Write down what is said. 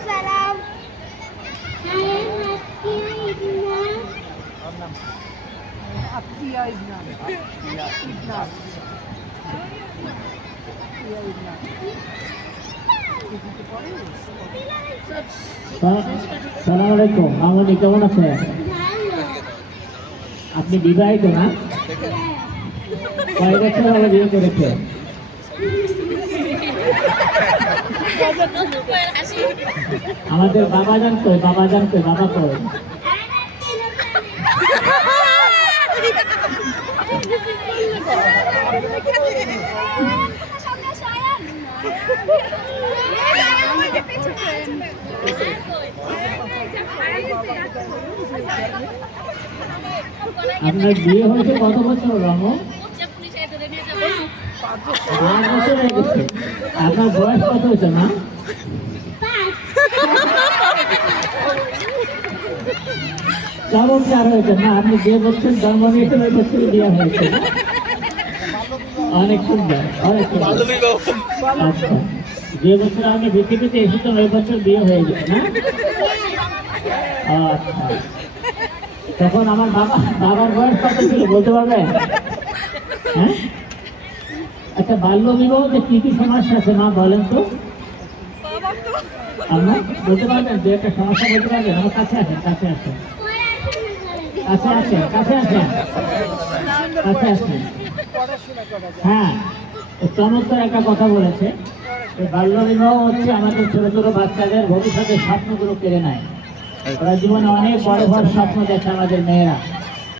সালাম আত্মীয় ইবনান ইবনান আলাইকুম। মামনি কেমন আছে আপনি বিবাহিত না? কয় বছর হলো বিয়ে করেছে আমাদের বাবা জান কই বাবা জান কই বাবা কই? আপনার বিয়ে হয়েছে কত বছর রঙ পাঁচ বছর হয়ে গেছে আপনার বয়স কত হয়েছে চার হয়েছে না আপনি যে বছর জন্ম নিয়েছেন ওই বছর হয়েছে। অনেক আচ্ছা যে বছর এসেছেন ওই বছর বিয়ে হয়ে গেছে আচ্ছা তখন আমার বাবা বাবার বয়স কত ছিল বলতে পারবেন হ্যাঁ? আচ্ছা বাল্য বিবাহতে কি কি সমস্যা আছে মা, বলেন তো। আপনার বলতে পারবেন? যে একটা সমস্যা বলতে পারবেন? আমার কাছে আসেন কাছে আসেন। কাছে আসেন কাছে আসেন। কাছে পড়াশোনা করা যায় হ্যাঁ চমৎকার একটা কথা বলেছে। বাল্য বিবাহ হচ্ছে আমাদের ছোট ছোট বাচ্চাদের ভবিষ্যতের স্বপ্নগুলো কেড়ে নেয়। ওরা জীবনে অনেক বড় বড় স্বপ্ন দেখে আমাদের মেয়েরা।